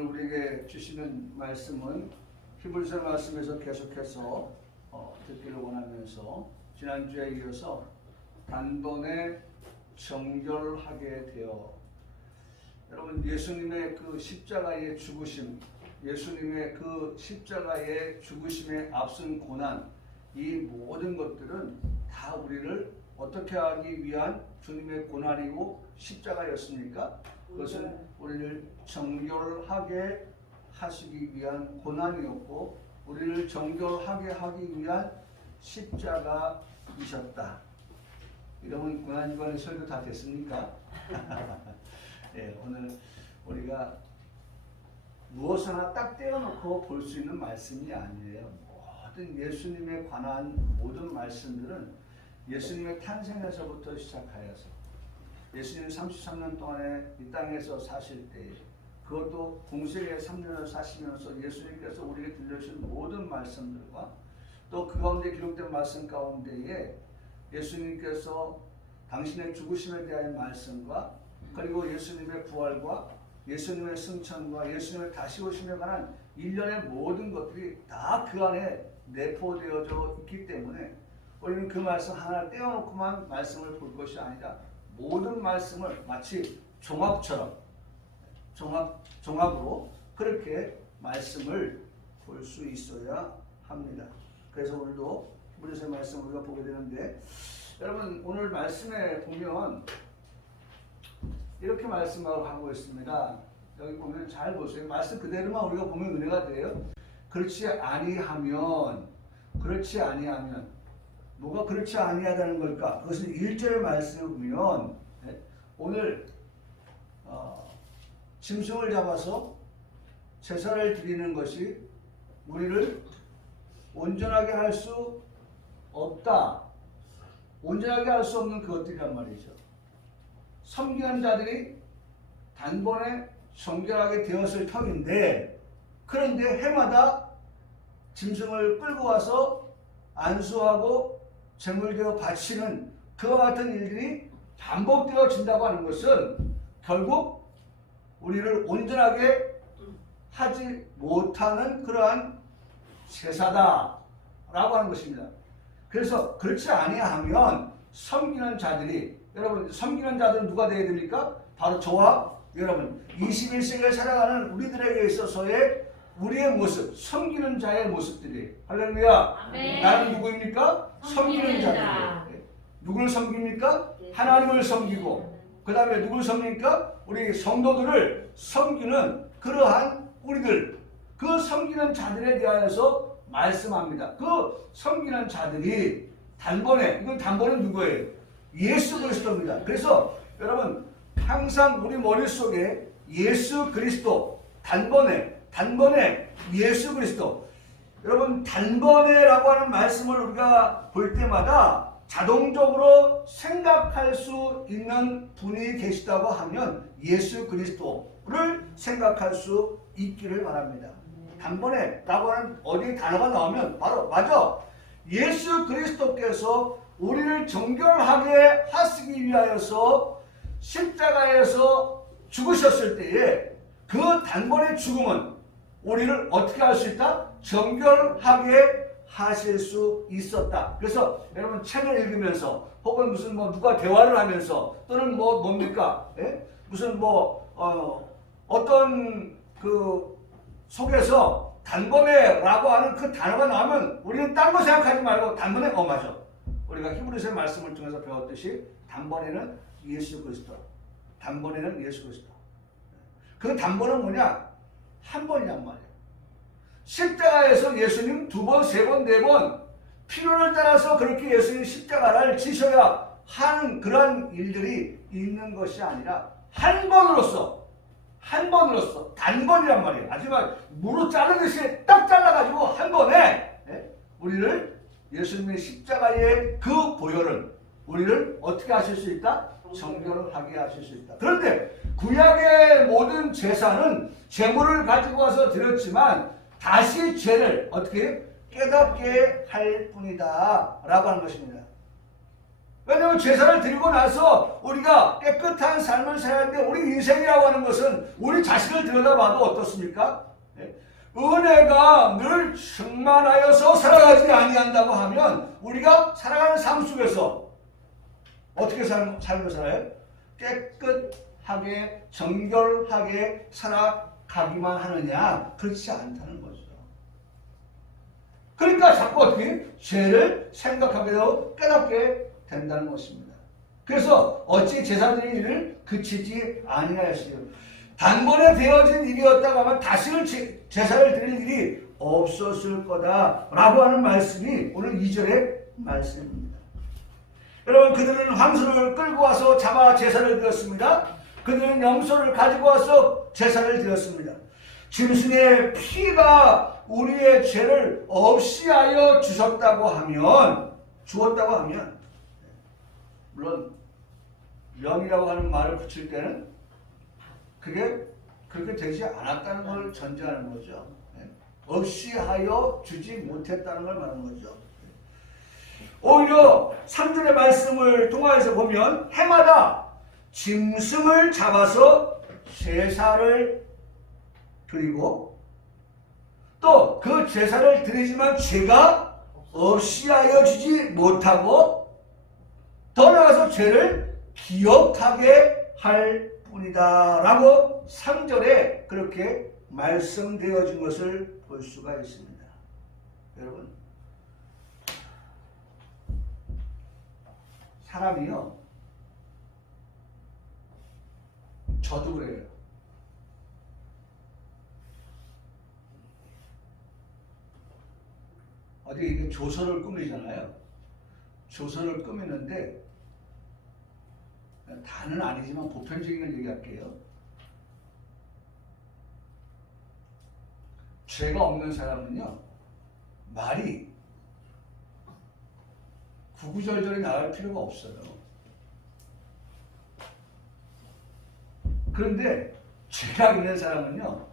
오늘 우리에게 주시는 말씀은 히브리서 말씀에서 계속해서 듣기를 원하면서 지난주에 이어서 단번에 정결하게 되어, 여러분 예수님의 그 십자가의 죽으심, 예수님의 그 십자가의 죽으심에 앞선 고난, 이 모든 것들은 다 우리를 어떻게 하기 위한 주님의 고난이고 십자가였습니까? 그것은 우리를 정결하게 하시기 위한 고난이었고 우리를 정결하게 하기 위한 십자가이셨다. 여러분 고난주간의 설교 다 됐습니까? 예, 오늘 우리가 무엇 하나 딱 떼어놓고 볼 수 있는 말씀이 아니에요. 모든 예수님에 관한 모든 말씀들은 예수님의 탄생에서부터 시작하여서 예수님 33년 동안에 이 땅에서 사실 때, 그것도 공생의 3년을 사시면서 예수님께서 우리에게 들려주신 모든 말씀들과 또 그 가운데 기록된 말씀 가운데에 예수님께서 당신의 죽으심에 대한 말씀과 그리고 예수님의 부활과 예수님의 승천과 예수님의 다시 오심에 관한 일련의 모든 것들이 다 그 안에 내포되어져 있기 때문에 우리는 그 말씀 하나 떼어놓고만 말씀을 볼 것이 아니라 모든 말씀을 마치 종합처럼 종합으로 그렇게 말씀을 볼 수 있어야 합니다. 그래서 오늘도 히브리서 말씀 우리가 보게 되는데, 여러분 오늘 말씀에 보면 이렇게 말씀하고 있습니다. 여기 보면 잘 보세요. 말씀 그대로만 우리가 보면 은혜가 돼요. 그렇지 아니하면 뭐가 그렇지 아니하다는 걸까? 그것은 1절 말씀을 보면 오늘 짐승을 잡아서 제사를 드리는 것이 우리를 온전하게 할 수 없다. 온전하게 할 수 없는 그것들이란 말이죠. 섬기는 자들이 단번에 정결하게 되었을 터인데, 그런데 해마다 짐승을 끌고 와서 안수하고 제물되어 바치는 그와 같은 일들이 반복되어진다고 하는 것은 결국 우리를 온전하게 하지 못하는 그러한 제사다라고 하는 것입니다. 그래서 그렇지 아니하면 섬기는 자들이, 여러분 섬기는 자들은 누가 되어야 됩니까? 바로 저와 여러분 21세기를 살아가는 우리들에게 있어서의 우리의 모습, 섬기는 자의 모습들이. 할렐루야. 아멘. 나는 누구입니까? 섬기는 자들. 누구를 섬깁니까? 하나님을 섬기고, 그 다음에 누구를 섬깁니까? 우리 성도들을 섬기는 그러한 우리들, 그 섬기는 자들에 대하여서 말씀합니다. 그 섬기는 자들이 단번에, 이건 단번은 누구예요? 예수 그리스도입니다. 그래서 여러분 항상 우리 머릿속에 예수 그리스도, 단번에 예수 그리스도. 여러분 단번에라고 하는 말씀을 우리가 볼 때마다 자동적으로 생각할 수 있는 분이 계시다고 하면 예수 그리스도를 생각할 수 있기를 바랍니다. 단번에라고 하는 어디 단어가 나오면 바로 맞아, 예수 그리스도께서 우리를 정결하게 하시기 위하여서 십자가에서 죽으셨을 때에 그 단번의 죽음은 우리를 어떻게 할 수 있다? 정결하게 하실 수 있었다. 그래서 여러분 책을 읽으면서 혹은 무슨 누가 대화를 하면서 또는 뭡니까? 예? 무슨 어떤 그 속에서 단번에라고 하는 그 단어가 나오면 우리는 딴 거 생각하지 말고 단번에 맞아. 우리가 히브리서 말씀을 통해서 배웠듯이 단번에는 예수 그리스도. 단번에는 예수 그리스도. 그 단번은 뭐냐? 한 번이란 말이에요. 십자가에서 예수님 2번, 3번, 4번 필요를 따라서 그렇게 예수님 십자가를 지셔야 하는 그런 일들이 있는 것이 아니라 한 번으로서 단번이란 말이에요. 하지만 무로 자르듯이 딱 잘라가지고 한 번에 우리를 예수님의 십자가의 그 보혈은 우리를 어떻게 하실 수 있다? 정결을 하게 하실 수 있다. 그런데 구약의 모든 제사는 제물을 가지고 와서 드렸지만 다시 죄를 어떻게 깨닫게 할 뿐이다 라고 하는 것입니다. 왜냐하면 제사를 드리고 나서 우리가 깨끗한 삶을 살아야 되는데 우리 인생이라고 하는 것은 우리 자신을 들여다봐도 어떻습니까? 은혜가 늘 충만하여서 살아가지 아니한다고 하면 우리가 살아가는 삶 속에서 어떻게 삶을 살아요? 깨끗하게 정결하게 살아가기만 하느냐? 그렇지 않다는 거죠. 그러니까 자꾸 어떻게 죄를 생각하게 되고 깨닫게 된다는 것입니다. 그래서 어찌 제사드리는 일을 그치지 아니하였어요. 단번에 되어진 일이었다고 하면 다시는 제사를 드릴 일이 없었을 거다라고 하는 말씀이 오늘 2절의 말씀입니다. 여러분, 그들은 황소를 끌고 와서 잡아 제사를 드렸습니다. 그들은 염소를 가지고 와서 제사를 드렸습니다. 짐승의 피가 우리의 죄를 없이 하여 주었다고 하면 물론 명이라고 하는 말을 붙일 때는 그게 그렇게 되지 않았다는 걸 전제하는 거죠. 없이 하여 주지 못했다는 걸 말하는 거죠. 오히려 3절의 말씀을 통하여서 보면 해마다 짐승을 잡아서 제사를 드리고 또 그 제사를 드리지만 죄가 없이 하여 주지 못하고 더 나아가서 죄를 기억하게 할 뿐이다 라고 3절에 그렇게 말씀되어진 것을 볼 수가 있습니다. 여러분, 사람이요, 저도 그래요. 어디 이게 조선을 꾸미잖아요. 조선을 꾸미는데 다는 아니지만 보편적인 걸 얘기할게요. 죄가 없는 사람은요, 말이 구구절절히 나갈 필요가 없어요. 그런데 죄가 있는 사람은요,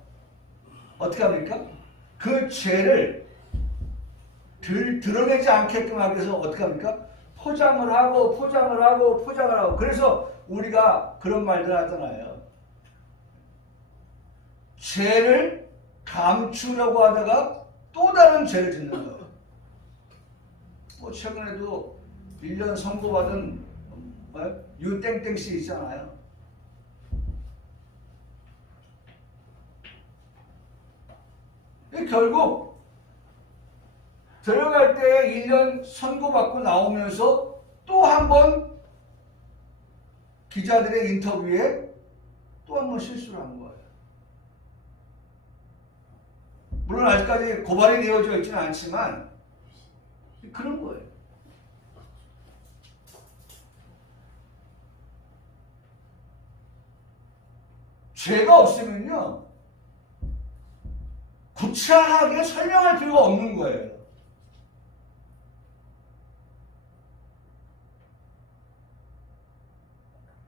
어떻게 합니까? 그 죄를 드러내지 않게끔 하기 위해서 어떻게 합니까? 포장을 하고 그래서 우리가 그런 말들 하잖아요. 죄를 감추려고 하다가 또 다른 죄를 짓는 거예요. 뭐 최근에도 1년 선고받은 유땡땡씨 있잖아요. 결국 들어갈 때 1년 선고받고 나오면서 또 한 번 기자들의 인터뷰에 또 한 번 실수를 한 거예요. 물론 아직까지 고발이 되어져 있지는 않지만 그런 거예요. 죄가 없으면요, 구차하게 설명할 필요가 없는 거예요.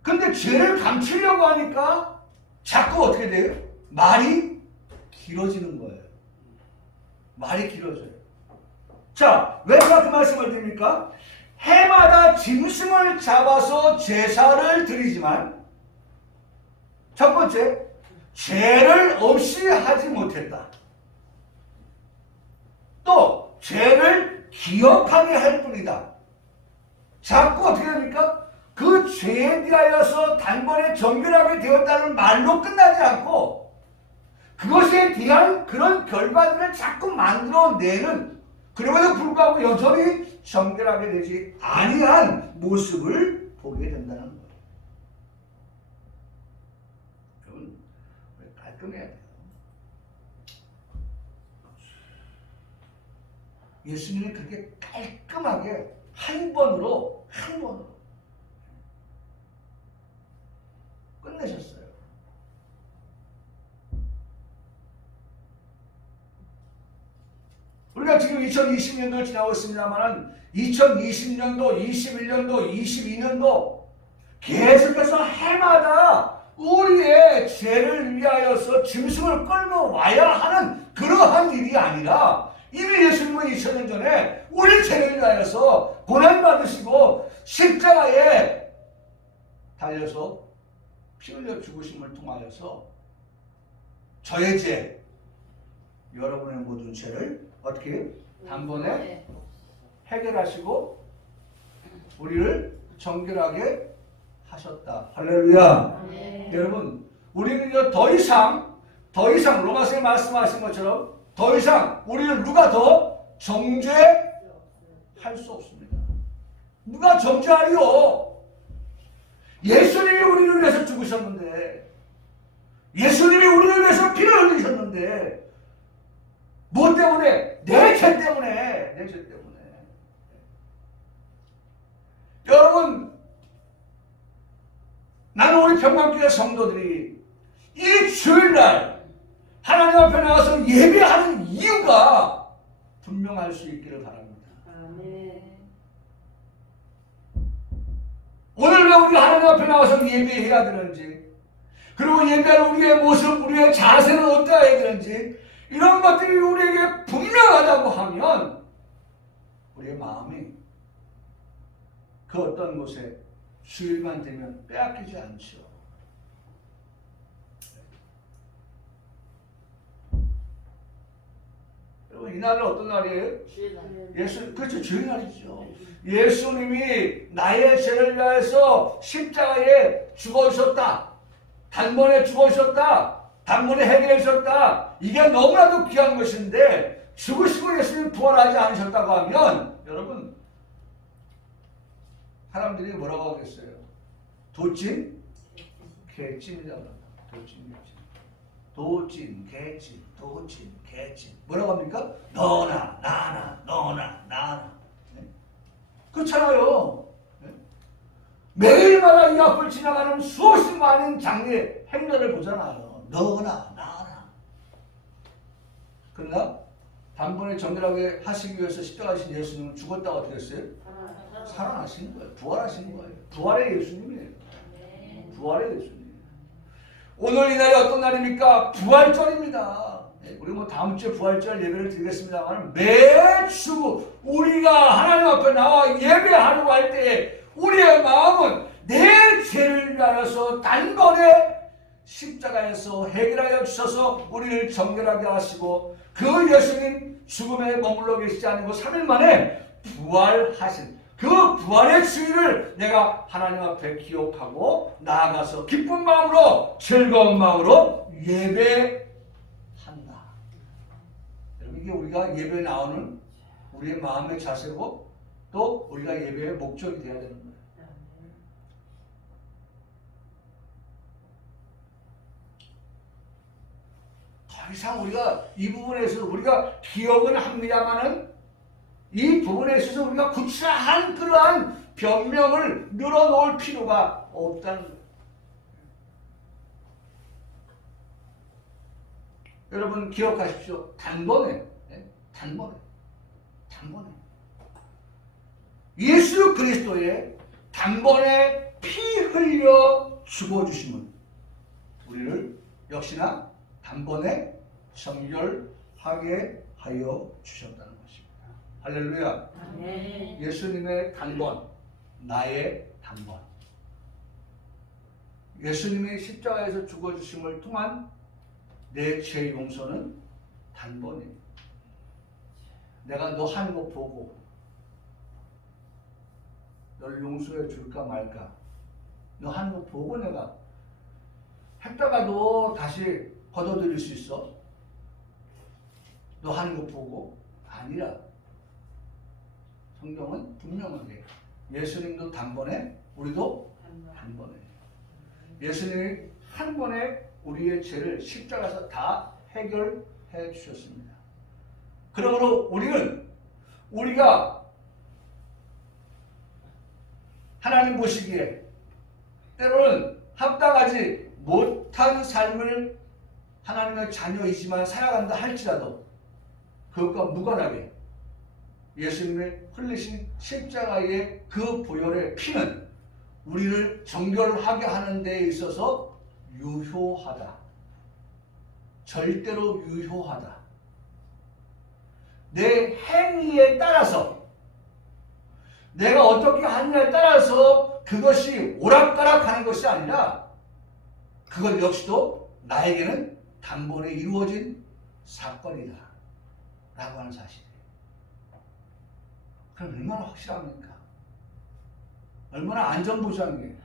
근데 죄를 감추려고 하니까 자꾸 어떻게 돼요? 말이 길어지는 거예요. 말이 길어져요. 자, 왜 그렇게 말씀을 드립니까? 해마다 짐승을 잡아서 제사를 드리지만 첫 번째, 죄를 없이 하지 못했다. 또 죄를 기억하게 할 뿐이다. 자꾸 어떻게 됩니까? 그 죄에 대하여서 단번에 정결하게 되었다는 말로 끝나지 않고 그것에 대한 그런 결과들을 자꾸 만들어내는, 그럼에도 불구하고 여전히 정결하게 되지 아니한 모습을 보게 된다는 거예요. 여러분, 깔끔해야 돼요. 예수님이 그렇게 깔끔하게 한 번으로 끝내셨어요. 우리가 지금 2020년도를 지나고 있습니다만 2020년도, 21년도, 22년도 계속해서 해마다 우리의 죄를 위하여서 짐승을 끌고 와야 하는 그러한 일이 아니라 이미 예수님은 2000년 전에 우리 죄를 위하여서 고난받으시고 십자가에 달려서 피 흘려 죽으심을 통하여서 저의 죄, 여러분의 모든 죄를 어떻게 단번에 해결하시고 우리를 정결하게 하셨다. 할렐루야. 네. 여러분, 우리는 더 이상 로마서에 말씀하신 것처럼 더 이상 우리를 누가 더 정죄할 수 없습니다. 누가 정죄하리요? 예수님이 우리를 위해서 죽으셨는데, 예수님이 우리를 위해서 피를 흘리셨는데, 뭐 때문에? 내 죄 때문에. 내 죄 때문에. 여러분, 나는 우리 평강교회 성도들이 이 주일날 하나님 앞에 나와서 예배하는 이유가 분명할 수 있기를 바랍니다. 오늘 왜 우리가 하나님 앞에 나와서 예배해야 되는지, 그리고 예배할 우리의 모습, 우리의 자세는 어떠해야 되는지, 이런 것들이 우리에게 분명하다고 하면 우리의 마음이 그 어떤 곳에 주일만 되면 빼앗기지 않죠. 여러분, 이날은 어떤 날이에요? 그렇죠. 주일날이죠. 예수님이 나의 죄를 위하여서 십자가에 죽어주셨다. 단번에 죽어주셨다. 단번에 해결해 주셨다. 이게 너무나도 귀한 것인데 죽으시고 예수님 부활하지 않으셨다고 하면 여러분, 사람들이 뭐라고 하겠어요? 도찐? 개찐이라고 합니다. 도찐, 개찐. 도찐, 개찐, 도찐, 개찐. 뭐라고 합니까? 너나 나나, 너나 나나. 네? 그렇잖아요. 네? 매일마다 이 앞을 지나가는 수없이 많은 장례 행렬을 보잖아요. 너나 나나. 그러나 단번에 정결하게 하시기 위해서 십자가신 예수님은 죽었다가 어떻게 했어요? 살아나시는 거예요. 부활하시는 거예요. 부활의 예수님이에요. 부활의 예수님. 오늘 이 날이 어떤 날입니까? 부활절입니다. 우리 뭐 다음 주에 부활절 예배를 드리겠습니다만, 매주 우리가 하나님 앞에 나와 예배하려고 할 때에 우리의 마음은 내 죄를 위하여서 단번에 십자가에서 해결하여 주셔서 우리를 정결하게 하시고, 그 예수님 죽음에 머물러 계시지 않고 3일 만에 부활하신 그 부활의 주일을 내가 하나님 앞에 기억하고 나아가서 기쁜 마음으로, 즐거운 마음으로 예배한다. 여러분, 이게 우리가 예배에 나오는 우리의 마음의 자세고 또 우리가 예배의 목적이 되어야 되는 거예요. 더 이상 우리가 이 부분에 있어서 우리가 기억은 합니다만은 이 부분에 있어서 우리가 구차한 그러한 변명을 늘어놓을 필요가 없다는 거예요. 여러분 기억하십시오. 단번에 예수 그리스도의 단번에 피 흘려 죽어주심은 우리를 역시나 단번에 정결하게 하여 주셨다는 것입니다. 할렐루야. 예수님의 단번, 나의 단번. 예수님이 십자가에서 죽어주심을 통한 내 죄 용서는 단번이에요. 내가 너 하는 거 보고 널 용서해 줄까 말까, 너 하는 거 보고 내가 했다가도 다시 걷어들일 수 있어? 너 하는 거 보고? 아니라 성경은 분명하게 예수님도 단번에, 우리도 단번에. 예수님이 한 번에 우리의 죄를 십자가에서 다 해결해 주셨습니다. 그러므로 우리가 하나님 보시기에 때로는 합당하지 못한 삶을 하나님의 자녀이지만 살아간다 할지라도 그것과 무관하게 예수님이 흘리신 십자가의 그 보혈의 피는 우리를 정결하게 하는 데 있어서 유효하다. 절대로 유효하다. 내 행위에 따라서 내가 어떻게 하느냐에 따라서 그것이 오락가락하는 것이 아니라 그것 역시도 나에게는 단번에 이루어진 사건이다 라고 하는 사실이에요. 그럼 얼마나 확실합니까? 얼마나 안전보장이에요.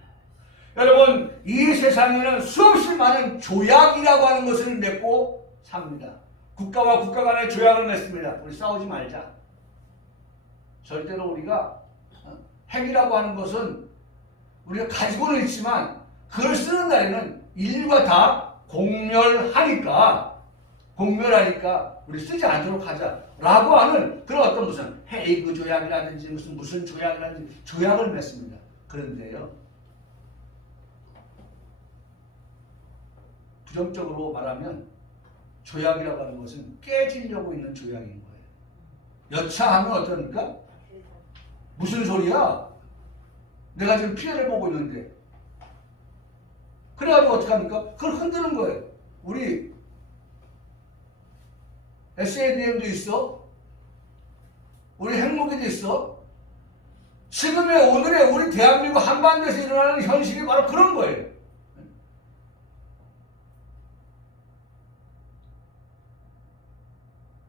여러분, 이 세상에는 수없이 많은 조약이라고 하는 것을 맺고 삽니다. 국가와 국가 간의 조약을 맺습니다. 우리 싸우지 말자. 절대로 우리가 핵이라고 하는 것은 우리가 가지고는 있지만 그걸 쓰는 날에는 인류가 다 공멸하니까 우리 쓰지 않도록 하자라고 하는 그런 어떤 무슨 헤이그 조약이라든지 무슨 조약이라든지 조약을 맺습니다. 그런데요, 부정적으로 말하면 조약이라고 하는 것은 깨지려고 있는 조약인 거예요. 여차하면 어떡합니까? 무슨 소리야? 내가 지금 피해를 보고 있는데. 그래가지고 어떡합니까? 그걸 흔드는 거예요. 우리 SADM도 있어. 우리 핵무기도 있어. 지금의 오늘의 우리 대한민국 한반도에서 일어나는 현실이 바로 그런 거예요.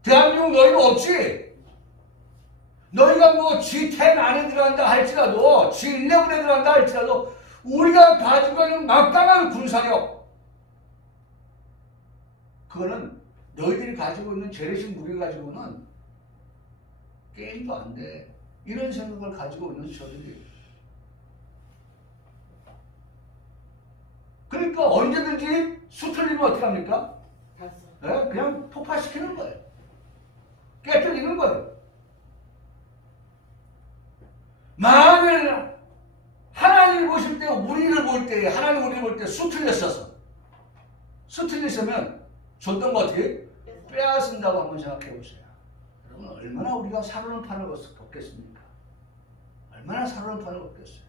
대한민국 너희는 없지? 너희가 뭐 G10 안에 들어간다 할지라도 G11에 들어간다 할지라도 우리가 가지고 있는 막강한 군사력, 그거는 너희들이 가지고 있는 재래식 무기 가지고는 게임도 안 돼. 이런 생각을 가지고 있는 저들이. 그러니까 언제든지 수틀리면 어떻게 합니까? 네? 그냥 폭파시키는 거예요. 깨뜨리는 거예요. 만일 하나님을 보실 때, 우리를 볼 때, 하나님 우리를 볼 때 수틀렸으면 줬던 거 어떻게? 빼앗은다고 한번 생각해 보세요. 여러분, 얼마나 우리가 사로는 판을 걷겠습니까? 얼마나 사로는 판을 걷겠어요?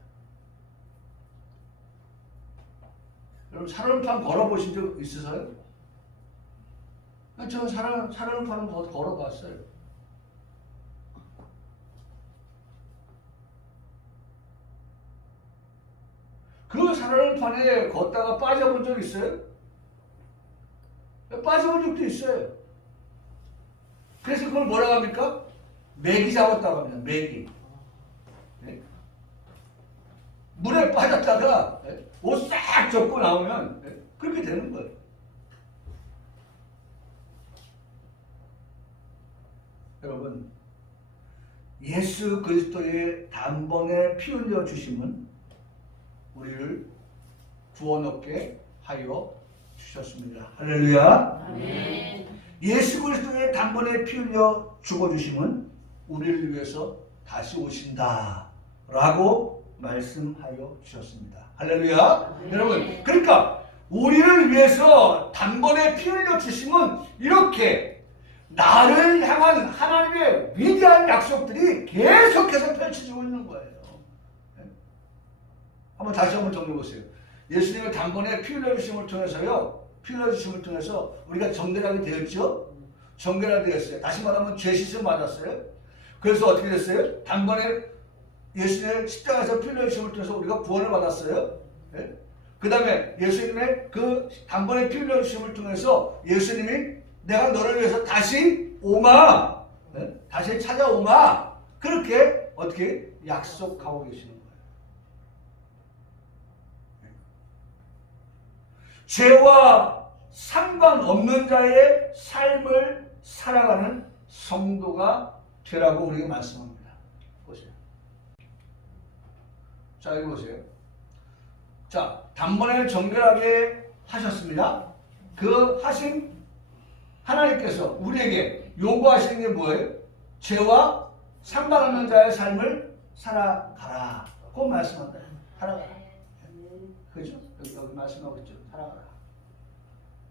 여러분, 사로는 판 걸어보신 적 있으세요? 저 사로는 판은 걸어봤어요. 그 사로는 판에 걷다가 빠져본 적 있어요? 빠져본 적도 있어요. 그래서 그걸 뭐라고 합니까? 메기 잡았다고 합니다. 메기. 네? 물에 빠졌다가 옷 싹 젖고 나오면 그렇게 되는 거예요. 여러분, 예수 그리스도의 단번에 피 흘려 주심은 우리를 구원 얻게 하여 주셨습니다. 할렐루야. 아멘. 예수 그리스도의 단번에 피 흘려 죽어주심은 우리를 위해서 다시 오신다 라고 말씀하여 주셨습니다. 할렐루야. 네. 여러분, 그러니까 우리를 위해서 단번에 피 흘려 주심은 이렇게 나를 향한 하나님의 위대한 약속들이 계속해서 펼쳐지고 있는 거예요. 다시 한번 정리해 보세요. 예수님의 단번에 피 흘려 주심을 통해서요, 피 흘려 주심을 통해서 우리가 정결하게 되었죠? 정결하게 되었어요. 다시 말하면 죄 씻음 받았어요. 그래서 어떻게 됐어요? 단번에 예수님의 십자가에서 피 흘려 주심을 통해서 우리가 구원을 받았어요. 네? 그 다음에 예수님의 그 단번에 피 흘려 주심을 통해서 예수님이 내가 너를 위해서 다시 오마, 네? 다시 찾아오마, 그렇게 어떻게 약속하고 계시는 거예요. 죄와 상관없는 자의 삶을 살아가는 성도가 되라고 우리에게 말씀합니다. 보세요. 자, 여기 보세요. 자, 단번에 정결하게 하셨습니다. 그 하신 하나님께서 우리에게 요구하시는 게 뭐예요? 죄와 상관없는 자의 삶을 살아가라. 그 말씀한다. 살아가라. 그죠? 여기 말씀하고 있죠. 살아가라.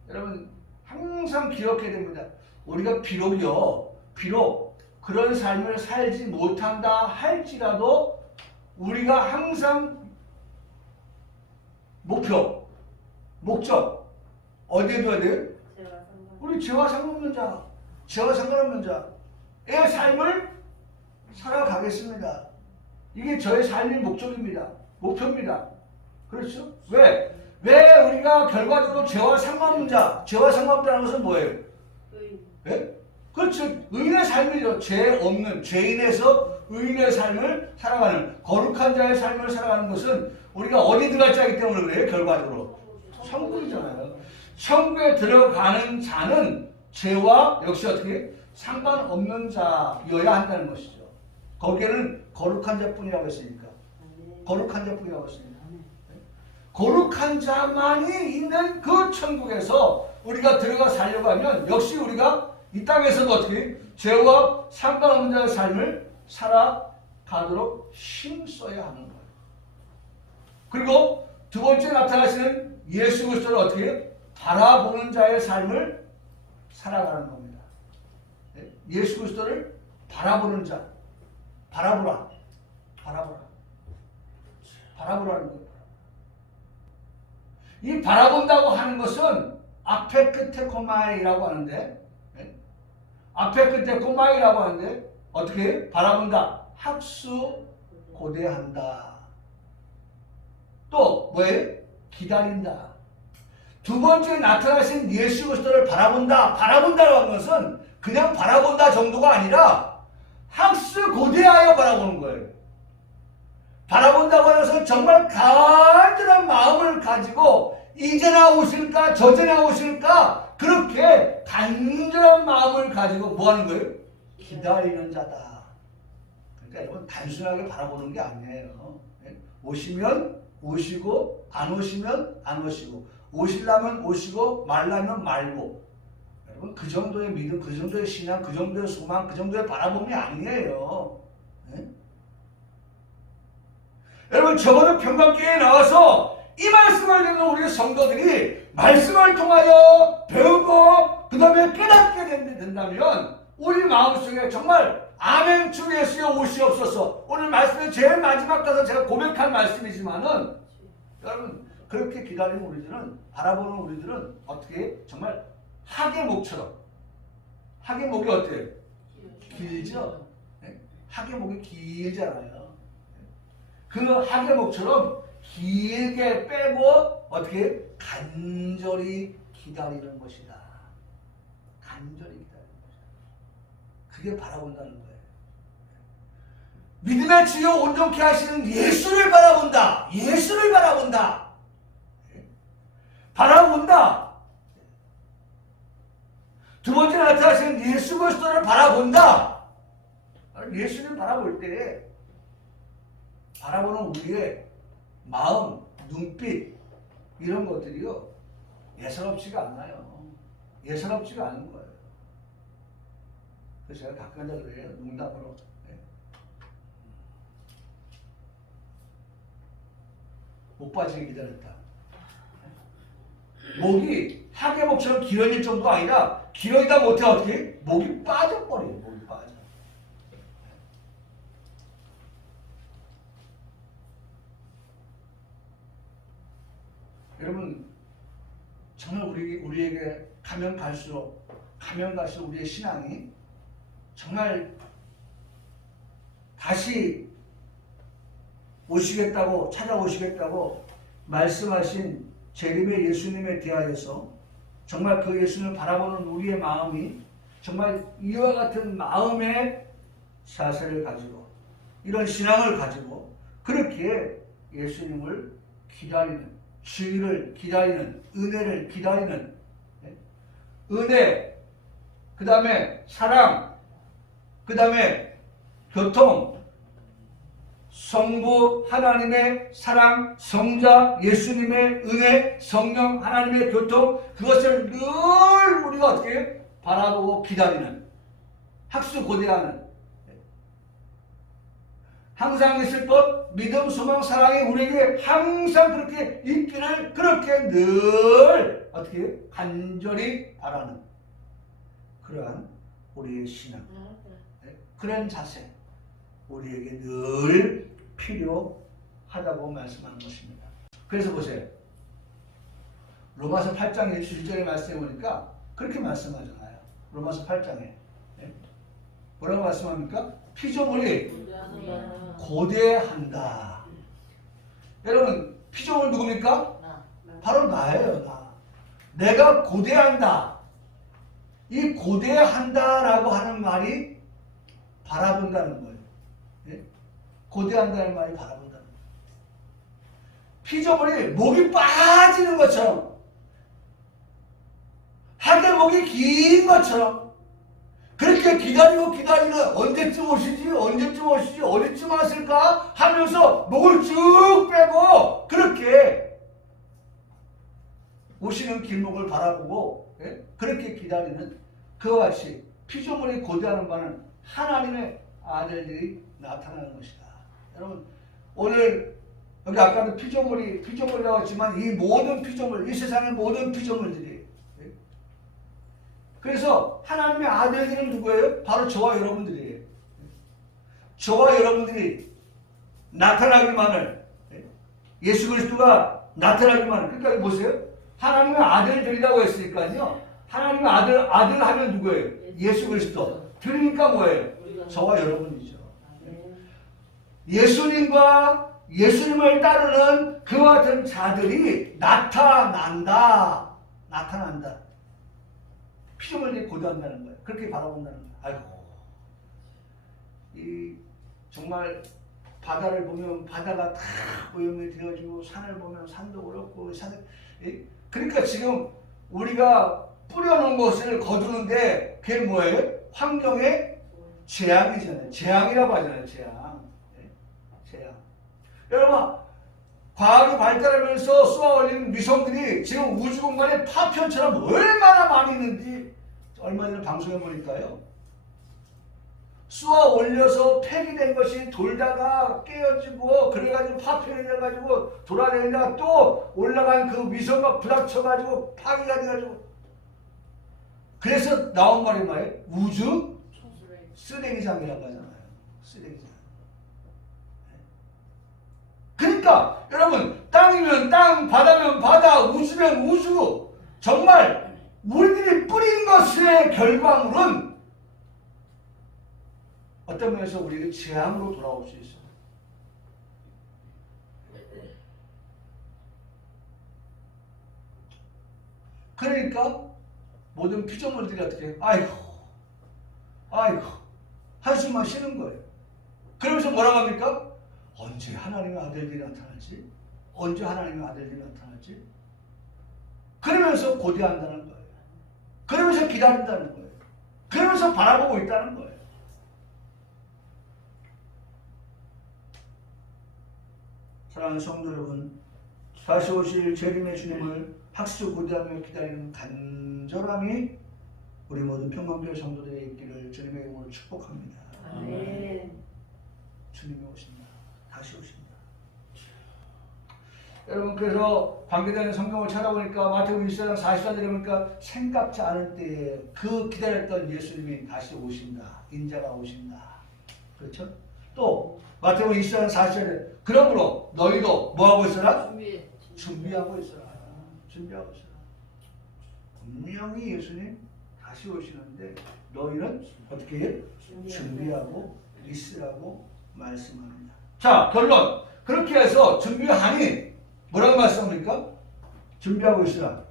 여러분, 항상 기억해야 됩니다. 우리가 비록 그런 삶을 살지 못한다 할지라도 우리가 항상 목적 어디에 둬야 돼요? 우리 죄와 상관없는 자. 삶을 살아가겠습니다. 이게 저의 삶의 목적입니다. 목표입니다. 그렇죠? 왜? 왜 우리가 결과적으로 죄와 상관없는 자, 죄와 상관없다는 것은 뭐예요? 예? 그렇죠. 의인의 삶이죠. 죄 없는, 죄인에서 의인의 삶을 살아가는, 거룩한 자의 삶을 살아가는 것은 우리가 어디 들어갈 자이기 때문에 그래요. 결과적으로. 천국이잖아요. 천국에 들어가는 자는 죄와 역시 어떻게 상관없는 자여야 한다는 것이죠. 거기에는 거룩한 자뿐이라고 했으니까. 거룩한 자뿐이라고 했으니까. 거룩한 자만이 있는 그 천국에서 우리가 들어가 살려고 하면 역시 우리가 이 땅에서도 어떻게 죄와 상관없는 자의 삶을 살아가도록 힘써야 하는 거예요. 그리고 두 번째 나타나시는 예수 그리스도를 어떻게 바라보는 자의 삶을 살아가는 겁니다. 예수 그리스도를 바라보는 자, 바라보라, 바라보라, 바라보라는 거예요. 이 바라본다고 하는 것은 앞에 끝에 코마이라고 하는데, 앞에 끝에 코마이라고 하는데 어떻게 바라본다? 학수 고대한다. 또 뭐예요? 기다린다. 두 번째 나타나신 예수 그리스도를 바라본다. 바라본다라고 하는 것은 그냥 바라본다 정도가 아니라 학수 고대하여 바라보는 거예요. 바라본다고 해서 정말 간절한 마음을 가지고 이제나 오실까 저제나 오실까 그렇게 간절한 마음을 가지고 뭐 하는 거예요? 기다리는 자다. 그러니까 여러분 단순하게 바라보는 게 아니에요. 오시면 오시고 안 오시면 안 오시고 오시려면 오시고 말라면 말고 여러분 그 정도의 믿음, 그 정도의 신앙, 그 정도의 소망, 그 정도의 바라봄이 아니에요. 여러분 저번에 평강교회에 나와서 이 말씀을 듣는 우리 성도들이 말씀을 통하여 배우고 그 다음에 깨닫게 된다면 우리 마음속에 정말 아멘 주 예수여 오시옵소서. 오늘 말씀의 제일 마지막 가서 제가 고백한 말씀이지만은 여러분 그렇게 기다리는 우리들은 바라보는 우리들은 어떻게 정말 학의 목처럼 학의 목이 어때요? 길죠? 학의 목이 길잖아요. 그 학의 목처럼 길게 빼고 어떻게 간절히 기다리는 것이다. 간절히 기다리는 것이다. 그게 바라본다는 거예요. 믿음의 주요 온전케 하시는 예수를 바라본다. 예수를 바라본다. 바라본다. 두 번째 나타나시는 예수 그리스도를 바라본다. 예수를 바라볼 때 바라보는 우리의 마음, 눈빛 이런 것들이요 예사롭지가 않아요. 예사롭지가 않은 거예요. 그래서 제가 가끔 하자 그래요. 농담으로. 목 빠지게 기다렸다. 목이 학의 목처럼 길어질 정도가 아니라 길어지다 못해 어떻게? 목이 빠져버려요. 목이 빠져. 여러분 정말 우리에게 가면 갈수록 우리의 신앙이 정말 다시 오시겠다고 찾아오시겠다고 말씀하신 재림의 예수님에 대하여서 정말 그 예수님을 바라보는 우리의 마음이 정말 이와 같은 마음의 자세를 가지고 이런 신앙을 가지고 그렇게 예수님을 기다리는 주의를 기다리는 은혜를 기다리는 은혜 그 다음에 사랑 그 다음에 교통 성부 하나님의 사랑, 성자 예수님의 은혜, 성령 하나님의 교통 그것을 늘 우리가 어떻게 바라보고 기다리는 학수고대하는 항상 있을 것 믿음, 소망, 사랑이 우리에게 항상 그렇게 있기를 그렇게 늘 어떻게 간절히 바라는 그러한 우리의 신앙 그런 자세 우리에게 늘 필요하다고 말씀하는 것입니다. 그래서 보세요. 로마서 8장 1절의 말씀에 보니까 그렇게 말씀하잖아요. 로마서 8장에 뭐라고 말씀합니까? 피조물이 고대하는 고대한다. 여러분, 피조물 누굽니까? 바로 나예요, 나. 내가 고대한다. 이 고대한다라고 하는 말이 바라본다는 거예요. 예? 고대한다는 말이 바라본다는 거예요. 피조물이 목이 빠지는 것처럼, 하게 목이 긴 것처럼, 그렇게 기다리는 언제쯤 오시지, 어디쯤 왔을까 하면서 목을 쭉 빼고 그렇게 오시는 길목을 바라보고, 예? 그렇게 기다리는 그와 같이 피조물이 고대하는 바는 하나님의 아들들이 나타나는 것이다. 여러분, 오늘 여기 아까도 피조물이라고 했지만 이 모든 피조물, 이 세상의 모든 피조물들이, 예? 그래서 하나님의 아들들은 누구예요? 바로 저와 여러분들이에요. 저와 여러분들이 나타나기만을, 예? 예수 그리스도가 나타나기만을, 그러니까 보세요. 하나님의 아들들이라고 했으니까요. 하나님의 아들 하면 누구예요? 예수 그리스도. 들으니까 뭐예요? 저와 여러분이죠. 예수님과 예수님을 따르는 그와 같은 자들이 나타난다. 피조물이 고대한다는 거예요. 그렇게 바라본다는 거예요. 아이고, 이 정말 바다를 보면 바다가 다 오염이 되어지고, 산을 보면 산도 그렇고, 그러니까 지금 우리가 뿌려놓은 것을 거두는데 그게 뭐예요? 환경의 재앙이잖아요. 재앙이라고 하잖아요. 재앙. 여러분, 과학이 발달하면서 쏘아 올린 위성들이 지금 우주 공간에 파편처럼 얼마나 많이 있는지 얼마 전에 방송에 보니까요. 쏘아 올려서 폐기된 것이 돌다가 깨어지고 그래가지고 파편이 돼가지고 돌아다니다가 또 올라간 그 위성과 부닥쳐가지고 파괴가 돼가지고, 그래서 나온 말이 뭐예요? 우주 쓰레기장이라고 하잖아요. 쓰레기장. 그러니까 여러분, 땅이면 땅, 바다면 바다, 우주면 우주, 정말 우리들이 뿌린 것의 결과물은 어떤 면에서 우리에게 재앙으로 돌아올 수 있어요. 그러니까 모든 피조물들이 어떻게 해요? 아이고 한숨만 쉬는 거예요. 그러면서 뭐라고 합니까? 언제 하나님의 아들들이 나타날지? 그러면서 고대한다는 거예요. 그러면서 기다린다는 거예요. 그러면서 바라보고 있다는 거예요. 사랑하는 성도 여러분, 다시 오실 재림의 주님을 학수 고대하며 기다리는 간절함이 우리 모든 평강교회 성도들의 있기를 주님의 이름으로 축복합니다. 아멘. 주님이 오신다. 다시 오신다. 여러분, 그래서 관계되는 성경을 찾아보니까 마태복음 1장 44절에 보니까 생각지 않을 때에 그 기다렸던 예수님이 다시 오신다. 인자가 오신다. 그렇죠? 또 마태복음 20장 40절에 그러므로 너희도 뭐하고 있어라? 준비하고 있어라. 분명히 예수님 다시 오시는데 너희는 어떻게 해? 준비하고 있으라고 말씀합니다. 자, 결론. 그렇게 해서 준비하니 뭐라고 말씀합니까? 준비하고 있으라.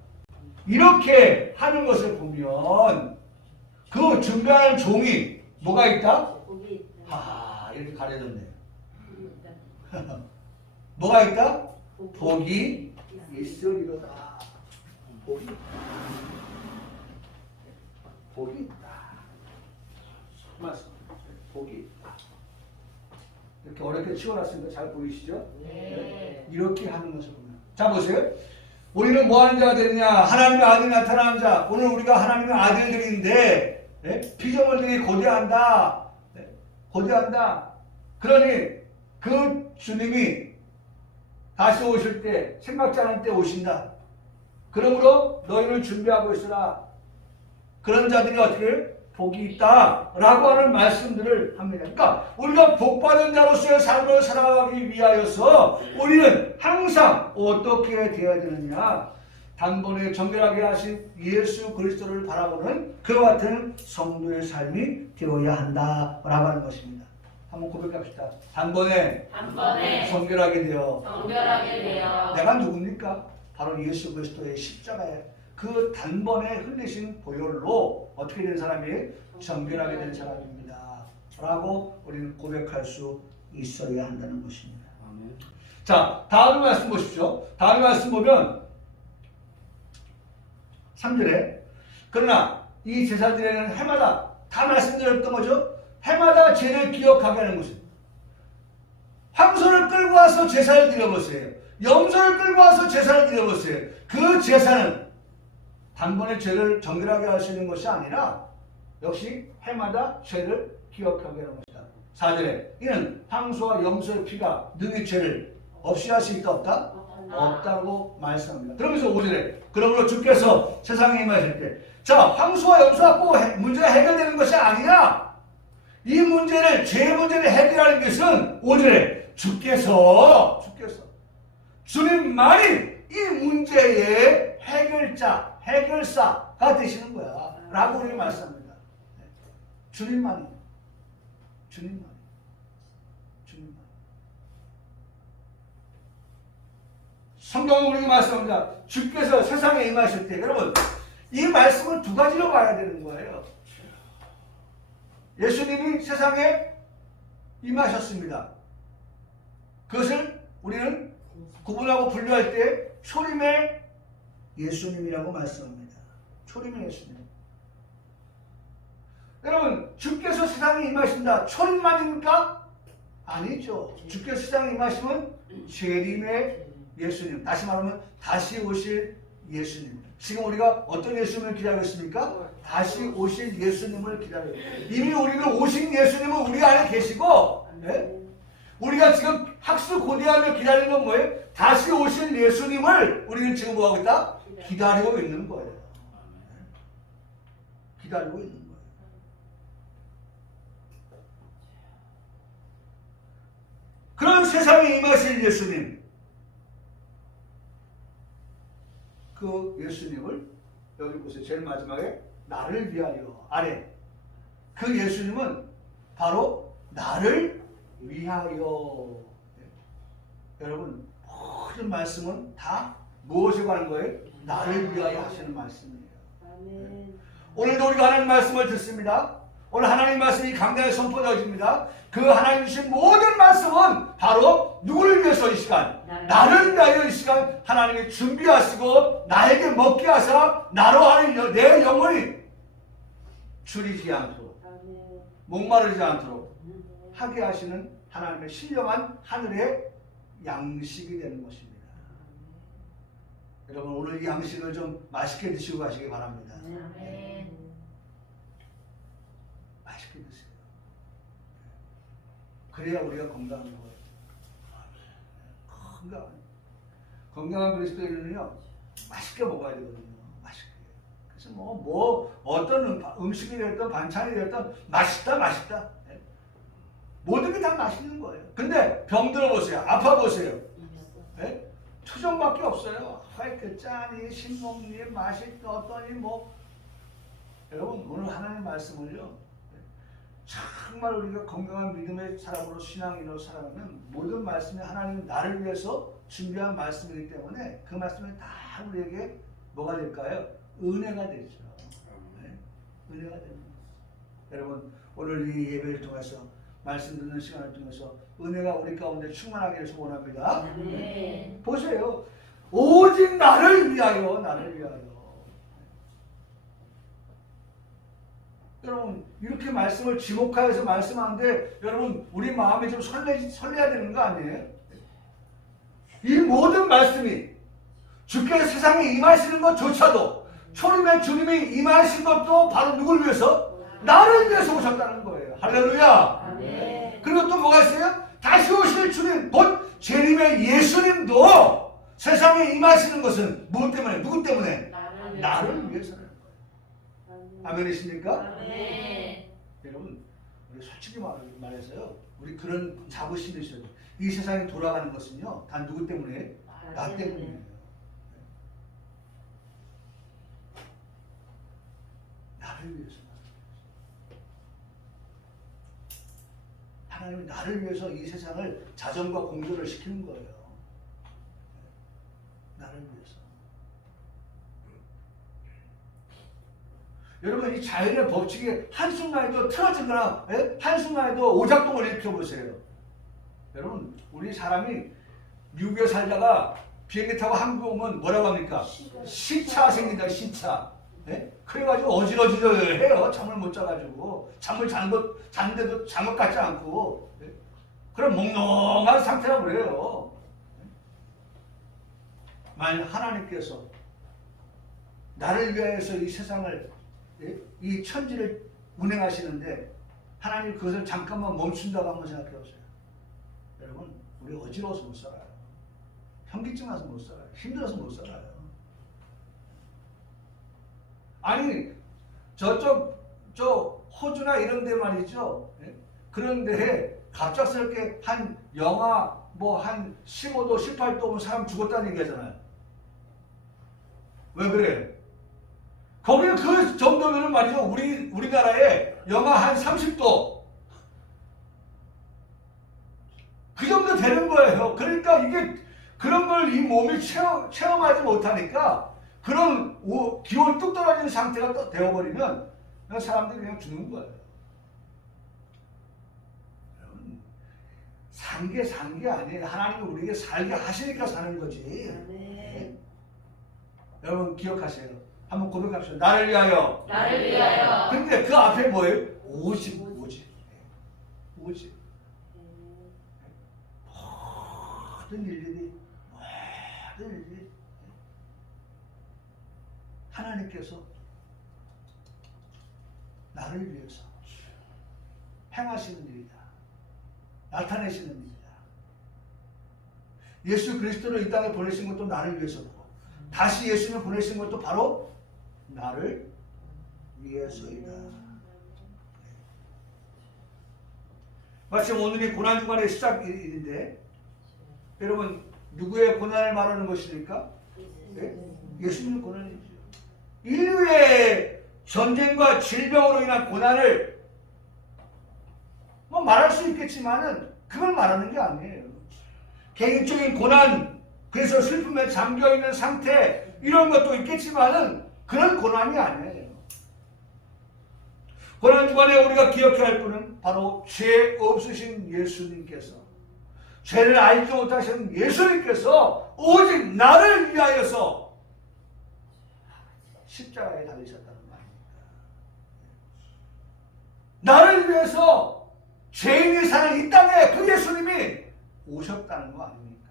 이렇게 하는 것을 보면 그 준비하는 종이 뭐가 있다? 이렇게 가려졌네. 뭐가 있다? 복이 있으리로다. 복이 있다. 맞습니다. 복이 있다. 이렇게 어렵게 치워놨으니까 잘 보이시죠? 네. 이렇게 하는 것을 보면. 자, 보세요. 우리는 뭐 하는 자가 되느냐? 하나님의 아들이 나타나는 자. 오늘 우리가 하나님의 아들들인데, 네? 피조물들이 고대한다. 네? 고대한다. 그러니 그 주님이 다시 오실 때, 생각지 않을 때 오신다. 그러므로 너희는 준비하고 있으라. 그런 자들이 어떻게 복이 있다 라고 하는 말씀들을 합니다. 그러니까 우리가 복받은 자로서의 삶을 살아가기 위하여서 우리는 항상 어떻게 되어야 되느냐, 단번에 정결하게 하신 예수 그리스도를 바라보는 그와 같은 성도의 삶이 되어야 한다라고 하는 것입니다. 한번 고백합시다. 단번에 정결하게 되어 내가 누굽니까? 바로 예수 그리스도의 십자가에 그 단번에 흘리신 보혈로 어떻게 된 사람이 정결하게 된 사람입니다 라고 우리는 고백할 수 있어야 한다는 것입니다. 아멘. 자, 다음 말씀 보십시오. 다음 말씀 보면 3절에 그러나 이 제사들에는 해마다 다 말씀드렸던 거죠. 해마다 죄를 기억하게 하는 것은 황소를 끌고 와서 제사를 드려보세요. 염소를 끌고 와서 제사를 드려보세요. 그 제사는 단번에 죄를 정결하게 할 수 있는 것이 아니라 역시 해마다 죄를 기억하게 하는 것이다. 4절에 이는 황소와 염소의 피가 능히 죄를 없이 할 수 있다 없다? 없다고 말씀합니다. 그러면서 5절에 그러므로 주께서 세상에 임하실 때 자, 황소와 염소가 꼭 문제가 해결되는 것이 아니라 이 문제를 죄 문제를 해결하는 것은 5절에 주께서 주님만이 이 문제의 해결자, 해결사가 되시는 거야 라고 우리 말씀합니다. 주님만이 성경은 우리에게 말씀합니다. 주께서 세상에 임하실 때 여러분 이 말씀을 두 가지로 봐야 되는 거예요. 예수님이 세상에 임하셨습니다. 그것을 우리는 구분하고 분류할 때 초림의 예수님이라고 말씀합니다. 초림의 예수님. 여러분 주께서 세상에 임하신다. 초림만입니까? 아니죠. 주께서 세상에 임하시면 재림의 예수님. 다시 말하면 다시 오실 예수님. 지금 우리가 어떤 예수님을 기다리고 있습니까? 다시 오실 예수님을 기다려요. 이미 우리는 오신 예수님은 우리 안에 계시고 네? 우리가 지금 학수고대하며 기다리는 건 뭐예요? 다시 오실 예수님을 우리는 지금 뭐하고 있다? 기다리고 있는 거예요. 기다리고 있는 거예요. 그런 세상에 임하실 예수님, 그 예수님을 여기 보세요. 제일 마지막에 나를 위하여 아래 그 예수님은 바로 나를 위하여. 여러분 모든 말씀은 다 무엇에 관한 거예요? 나를 위하여 하시는 말씀이에요. 아멘. 오늘도 우리가 하나님 말씀을 듣습니다. 오늘 하나님 말씀이 강단에 선포되어집니다. 그 하나님 주신 모든 말씀은 바로 누구를 위해서 이 시간? 나를 위하여 이 시간 하나님이 준비하시고 나에게 먹게 하사 나로 하는 내 영혼이 줄이지 않도록 목마르지 않도록 하게 하시는 하나님의 신령한 하늘의 양식이 되는 것입니다. 여러분 오늘 이 양식을 좀 맛있게 드시고 가시기 바랍니다. 맛있게 드세요. 그래야 우리가 건강한 거예요. 건강한 그리스도인은요 맛있게 먹어야 되거든요. 맛있게. 그래서 뭐 어떤 음식이 됐든 반찬이 됐든 맛있다. 모든 게 다 맛있는 거예요. 근데 병들어 보세요. 아파 보세요. 네? 투정밖에 없어요. 화이트 짠이 신먹니 맛있다 어떠니 뭐. 여러분 오늘 하나님의 말씀을요 정말 우리가 건강한 믿음의 사람으로 신앙인으로 살아가면 모든 말씀이 하나님 나를 위해서 준비한 말씀이기 때문에 그 말씀이 다 우리에게 뭐가 될까요? 은혜가 되죠. 네? 은혜가 됩니다. 여러분 오늘 이 예배를 통해서 말씀 듣는 시간을 통해서 은혜가 우리 가운데 충만하기를 소원합니다. 네. 보세요. 오직 나를 위하여 여러분 이렇게 말씀을 지목하여서 말씀하는데 여러분 우리 마음이 좀 설레야 되는 거 아니에요? 이 모든 말씀이 주께서 세상에 임하시는 것조차도 초림의 주님이 임하신 것도 바로 누굴 위해서? 나를 위해서 오셨다는 거예요. 할렐루야. 그리고 또 뭐가 있어요? 다시 오실 주님 곧 재림의 예수님도 세상에 임하시는 것은 무엇 때문에? 누구 때문에? 나를 위해서라는 거예요. 아멘이십니까? 여러분 우리 솔직히 말해서요 우리 그런 자부심이 있어요. 이 세상이 돌아가는 것은요 단 누구 때문에? 나 때문이에요. 나를 위해서. 하나님이 나를 위해서 이 세상을 자정과 공존을 시키는 거예요. 나를 위해서. 여러분 이 자연의 법칙이 한순간에도 틀어지거나 한순간에도 오작동을 일으켜보세요. 여러분 우리 사람이 미국에 살다가 비행기 타고 한국 오면 뭐라고 합니까? 시차 생긴다. 시차. 그래가지고 어지러지해요. 잠을 못 자가지고 잠을 잤는데도 잠을 같지 않고 그런 몽롱한 상태라고 그래요. 만약 하나님께서 나를 위하여서 이 세상을 이 천지를 운행하시는데 하나님 그것을 잠깐만 멈춘다고 한번 생각해 보세요. 여러분 우리 어지러워서 못 살아요. 현기증 나서 못 살아요. 힘들어서 못 살아요. 아니 저 호주나 이런 데 말이죠. 그런데 갑작스럽게 한 영하 뭐 한 15도 18도 오면 사람 죽었다는 얘기하잖아요. 왜 그래? 거기는 그 정도면은 말이죠. 우리나라에 영하 한 30도 그 정도 되는 거예요. 그러니까 이게 그런 걸 이 몸이 체험하지 못하니까 그런 기온이 뚝 떨어지는 상태가 되어버리면 사람들이 그냥 죽는 거예요. 여러분, 산 게 아니에요. 하나님이 우리에게 살게 하시니까 사는 거지. 네. 여러분 기억하세요. 한번 고백합시다. 나를 위하여. 나를 위하여. 근데 그 앞에 뭐예요? 오직. 모든 일들이 하나님께서 나를 위해서 행하시는 일이다. 나타내시는 일이다. 예수 그리스도를 이 땅에 보내신 것도 나를 위해서고 다시 예수님을 보내신 것도 바로 나를 위해서이다. 마침 오늘이 고난주간의 시작일인데 여러분 누구의 고난을 말하는 것입니까? 네? 예수님의 고난이죠. 인류의 전쟁과 질병으로 인한 고난을 뭐 말할 수 있겠지만은 그걸 말하는 게 아니에요. 개인적인 고난, 그래서 슬픔에 잠겨있는 상태 이런 것도 있겠지만은 그런 고난이 아니에요. 고난주간에 우리가 기억해야 할 분은 바로 죄 없으신 예수님께서 죄를 알지 못하신 예수님께서 오직 나를 위하여서 십자가에 달리셨다는 말입니다. 나를 위해서 죄인이 사는 이 땅에 그 예수님이 오셨다는 거 아닙니까?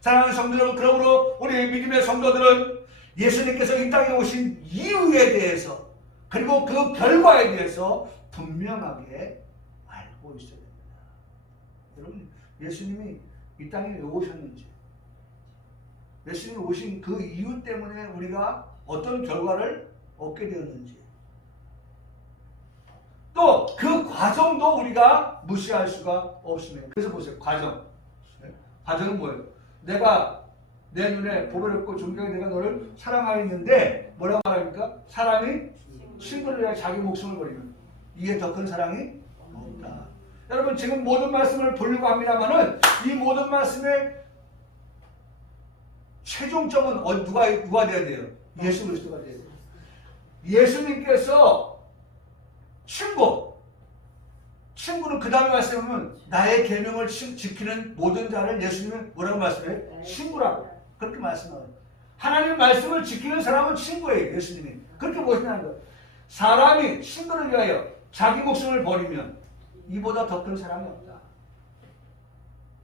사랑하는 성도 여러분, 그러므로 우리 믿음의 성도들은 예수님께서 이 땅에 오신 이유에 대해서 그리고 그 결과에 대해서 분명하게 알고 있어야 됩니다. 여러분, 예수님이 이 땅에 왜 오셨는지, 예수님이 오신 그 이유 때문에 우리가 어떤 결과를 얻게 되었는지, 또 그 과정도 우리가 무시할 수가 없습니다. 그래서 보세요. 과정. 과정은 뭐예요? 내가 내 눈에 보배롭고 존경해 내가 너를 사랑하였는데 뭐라고 말합니까? 사람이 친구를 위해 자기 목숨을 버리면 이에 더 큰 사랑이 없다. 여러분 지금 모든 말씀을 보려고 합니다만은 이 모든 말씀의 최종점은 누가 돼야 돼요? 예수 그리스도가 돼야 돼요. 예수님께서 친구는 그 다음에 말씀하면 나의 계명을 지키는 모든 자를 예수님은 뭐라고 말씀해요? 친구라고 그렇게 말씀하세요. 하나님의 말씀을 지키는 사람은 친구예요. 예수님이 그렇게 보시는 거예요. 사람이 친구를 위하여 자기 목숨을 버리면 이보다 더 큰 사랑이 없다.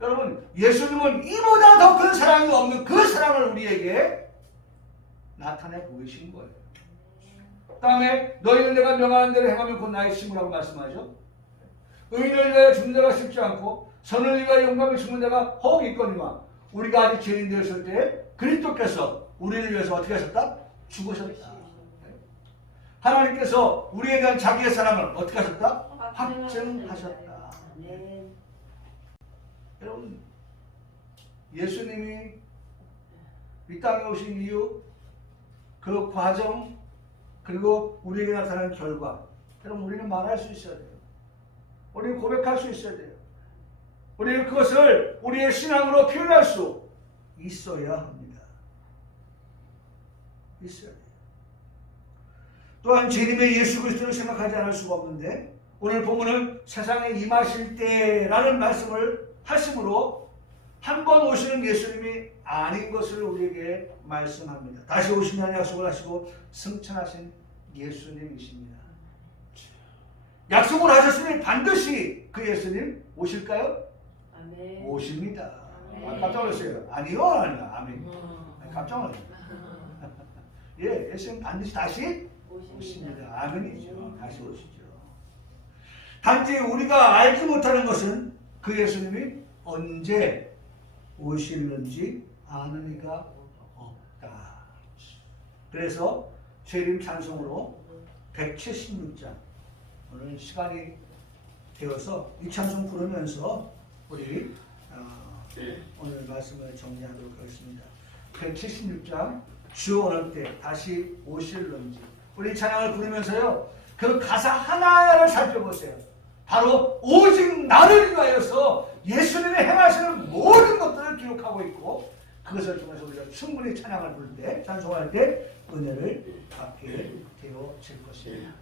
여러분 예수님은 이보다 더 큰 사랑이 없는 그 사랑을 우리에게 나타내 보이신 거예요. 그 다음에 너희는 내가 명하는 대로 행하면 곧 나의 친구라고 말씀하죠. 의인을 위하여 죽는 자가 쉽지 않고 선을 위하여 용감히 죽는 자가 혹 있거니와 우리가 아직 죄인 되었을 때 그리스도께서 우리를 위해서 어떻게 하셨다? 죽으셨다. 하나님께서 우리에 대한 자기의 사랑을 어떻게 하셨다? 확증하셨다. 네. 여러분 예수님이 이 땅에 오신 이유 그 과정 그리고 우리에게 나타나는 결과. 여러분 우리는 말할 수 있어야 돼요. 우리는 고백할 수 있어야 돼요. 우리는 그것을 우리의 신앙으로 표현할 수 있어야 합니다. 있어야 돼요. 또한 재림의 예수 그리스도를 생각하지 않을 수가 없는데 오늘 본문은 세상에 임하실 때라는 말씀을 하심으로 한 번 오시는 예수님이 아닌 것을 우리에게 말씀합니다. 다시 오신다는 약속을 하시고 승천하신 예수님이십니다. 약속을 하셨으니 반드시 그 예수님 오실까요? 아멘. 오십니다. 아멘. 깜짝 놀랐어요. 아니요, 아니요. 아멘. 깜짝 놀랐어요. 예, 예수님 반드시 다시 오십니다. 아멘이죠. 다시 오시죠. 단지 우리가 알지 못하는 것은 그 예수님이 언제 오실는지 아는 이가 없다. 그래서 재림 찬송으로 176장 오늘 시간이 되어서 이 찬송 부르면서 우리 오늘 말씀을 정리하도록 하겠습니다. 176장 주 어느 때 다시 오실는지 우리 찬양을 부르면서요 그 가사 하나를 살펴보세요. 바로 오직 나를 위하여서 예수님이 행하시는 모든 것들을 기록하고 있고 그것을 통해서 우리가 충분히 찬양을 부를 때 찬송할 때 은혜를 받게 되어질 것입니다.